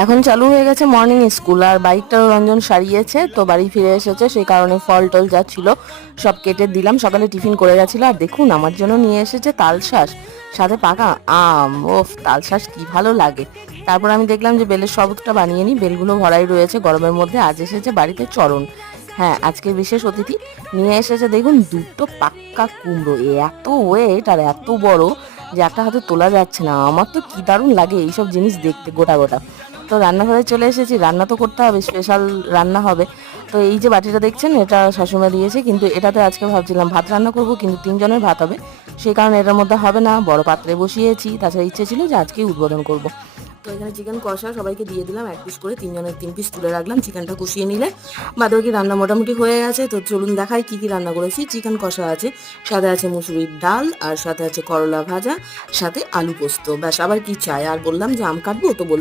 এখন চালু হয়ে গেছে মর্নিং স্কুল, আর বাইকটাও রঞ্জন সারিয়েছে, তো বাড়ি ফিরে এসেছে, সেই কারণে ফল টল যা ছিল সব কেটে দিলাম। সকালে টিফিন করে গেছিলো। আর দেখুন আমার জন্য নিয়ে এসেছে তালশাঁস, সাথে পাকা আম। ওফ, তালশাঁস কি ভালো লাগে। তারপর আমি দেখলাম যে বেলের শরবতটা বানিয়ে নিই, বেলগুলো ভরাই রয়েছে গরমের মধ্যে। আজ এসেছে বাড়িতে চরণ, হ্যাঁ আজকের বিশেষ অতিথি নিয়ে এসেছে। দেখুন দুটো পাক্কা কুমড়ো, এত ওয়েট আর এত বড় যে একটা হাতে তোলা যাচ্ছে না। আমার তো কি দারুণ লাগে এইসব জিনিস দেখতে, গোটা গোটা। তো রান্নাঘরে চলে এসেছি, রান্না তো করতে হবে, স্পেশাল রান্না হবে। তো এই যে বাটিটা দেখছেন, এটা শাশুমা দিয়েছে, কিন্তু এটাতে আজকে ভাবছিলাম ভাত রান্না করব, কিন্তু 3 জনের ভাত হবে, সেই কারণে এটার মধ্যে হবে না, বড় পাত্রে বসিয়েছি। তাছাড়া ইচ্ছে ছিল যে আজকেই উদ্বোধন করব। তো এখানে চিকেন কষা সবাইকে দিয়ে দিলাম 1 পিস করে, 3 জনের 3 পিস তুলে রাখলাম। চিকেনটা কষিয়ে নিলে বাদবাকি রান্না মোটামুটি হয়ে গেছে। তো চলুন দেখাই কি কি রান্না করেছি। চিকেন কষা আছে, সাথে আছে মুসুরির ডাল, আর সাথে আছে করলা ভাজা, সাথে আলু পোস্ত। ব্যাস, আবার কি চাই। আর বললাম যে আম কাটবো, তো বললো